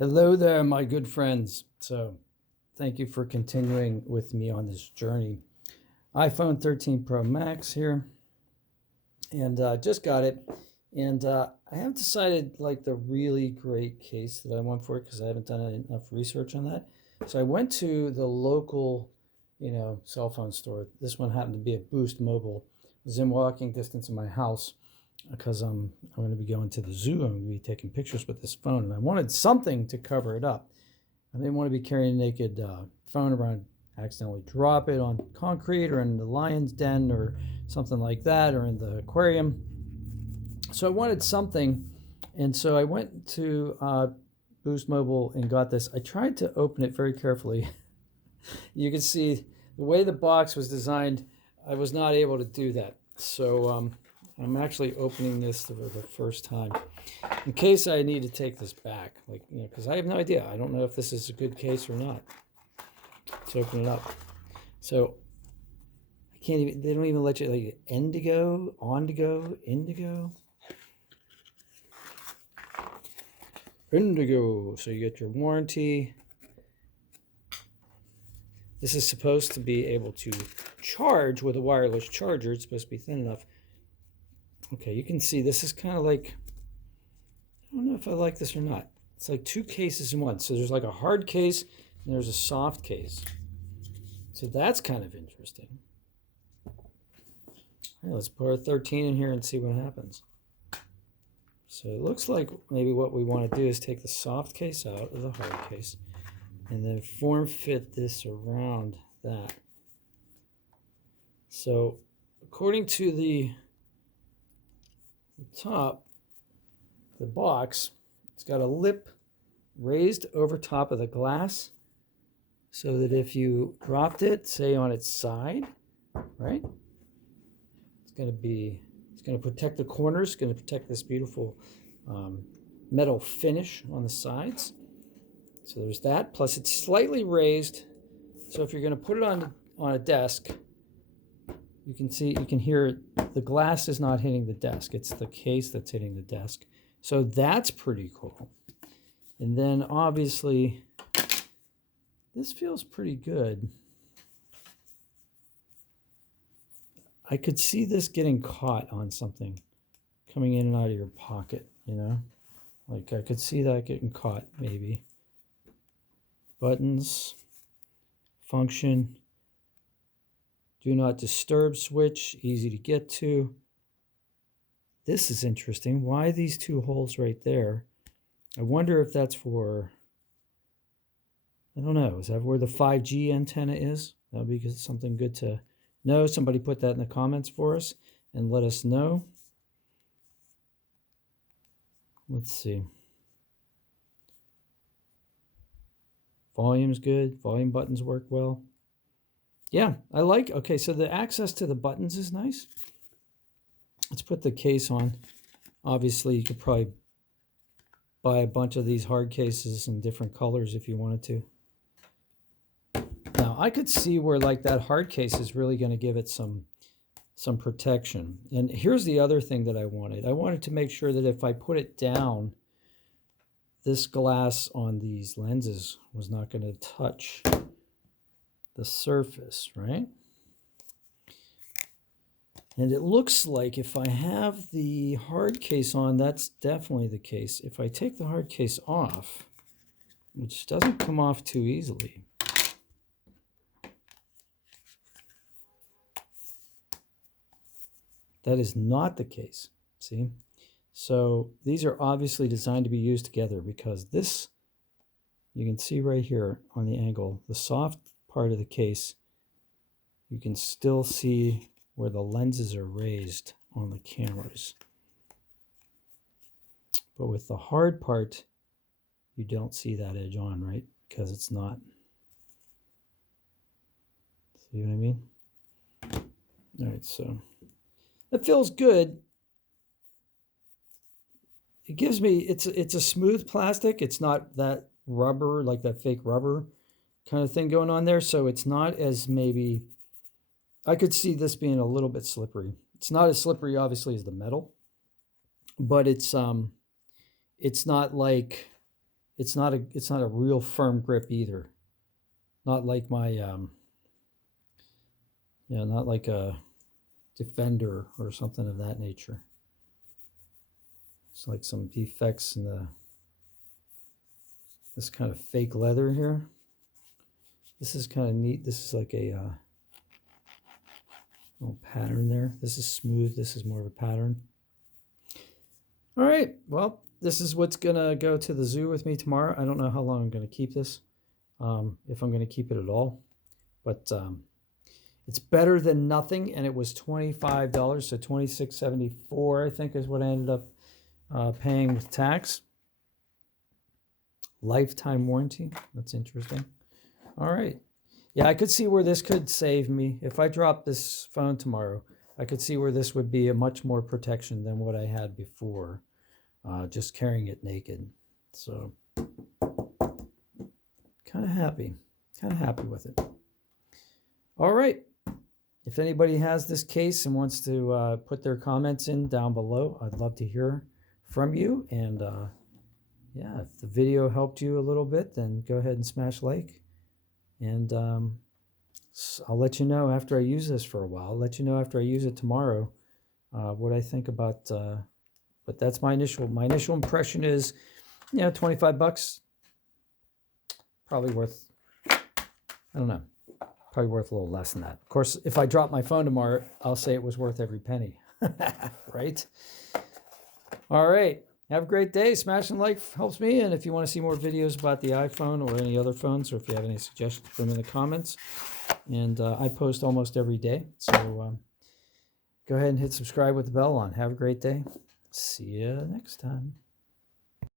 Hello there, my good friends. So, thank you for continuing with me on this journey. iPhone 13 Pro Max here, and just got it. And I haven't decided like the really great case that I want for it because I haven't done enough research on that. So I went to the local, cell phone store. This one happened to be a Boost Mobile. It was in walking distance of my house because I'm going to be going to the zoo. I'm going to be taking pictures with this phone, and I wanted something to cover it up. I didn't want to be carrying a naked phone around, accidentally drop it on concrete or in the lion's den or something like that, or in the aquarium. So I wanted something, and so I went to Boost Mobile and got this. I tried to open it very carefully. You can see the way the box was designed, I was not able to do that. So I'm actually opening this for the first time in case I need to take this back, because I have no idea. I don't know if this is a good case or not. Let's open it up. So I can't even, they don't even let you, like, Ondigo. So you get your warranty. This is supposed to be able to charge with a wireless charger. It's supposed to be thin enough. Okay, you can see this is kind of like, I don't know if I like this or not. It's like two cases in one. So there's like a hard case and there's a soft case. So that's kind of interesting. Right, let's put our 13 in here and see what happens. So it looks like maybe what we want to do is take the soft case out of the hard case and then form fit this around that. So according to the top, the box, it's got a lip raised over top of the glass so that if you dropped it, say on its side, right, it's going to protect the corners, it's going to protect this beautiful metal finish on the sides. So there's that, plus it's slightly raised, so if you're going to put it on a desk, you can hear the glass is not hitting the desk. It's the case that's hitting the desk. So that's pretty cool. And then obviously, this feels pretty good. I could see this getting caught on something coming in and out of your pocket, Like I could see that getting caught maybe. Buttons, function. Do not disturb switch, easy to get to. This is interesting. Why these two holes right there? I wonder if that's for, I don't know, is that where the 5G antenna is? That would be something good to know. Somebody put that in the comments for us and let us know. Let's see. Volume's good. Volume buttons work well. Yeah, okay, so the access to the buttons is nice. Let's put the case on. Obviously, you could probably buy a bunch of these hard cases in different colors if you wanted to. Now, I could see where like that hard case is really going to give it some protection. And here's the other thing that I wanted. I wanted to make sure that if I put it down, this glass on these lenses was not going to touch the surface, right? And it looks like if I have the hard case on, that's definitely the case. If I take the hard case off, which doesn't come off too easily, that is not the case, see? So these are obviously designed to be used together because this, you can see right here on the angle, the soft part of the case, you can still see where the lenses are raised on the cameras. But with the hard part, you don't see that edge on, right? Because it's not. See what I mean? All right, so that feels good. It gives me, it's a smooth plastic. It's not that rubber, like that fake rubber kind of thing going on there. So it's not as maybe, I could see this being a little bit slippery. It's not as slippery, obviously, as the metal, but it's not like it's not a real firm grip either. Not like my not like a Defender or something of that nature. It's like some defects in this kind of fake leather here. This is kind of neat. This is like a little pattern there. This is smooth. This is more of a pattern. All right. Well, this is what's going to go to the zoo with me tomorrow. I don't know how long I'm going to keep this, if I'm going to keep it at all. But it's better than nothing, and it was $25, so $26.74, I think, is what I ended up paying with tax. Lifetime warranty. That's interesting. All right. Yeah, I could see where this could save me. If I drop this phone tomorrow, I could see where this would be a much more protection than what I had before, just carrying it naked. So, kind of happy with it. All right. If anybody has this case and wants to put their comments in down below, I'd love to hear from you. And yeah, if the video helped you a little bit, then go ahead and smash like. And I'll let you know after I use this for a while. I'll let you know after I use it tomorrow what I think about. But that's my initial impression is, yeah, $25. Probably worth, I don't know, probably worth a little less than that. Of course, if I drop my phone tomorrow, I'll say it was worth every penny, right? All right. Have a great day. Smash and like helps me. And if you want to see more videos about the iPhone or any other phones, or if you have any suggestions, put them in the comments. And I post almost every day. So go ahead and hit subscribe with the bell on. Have a great day. See you next time.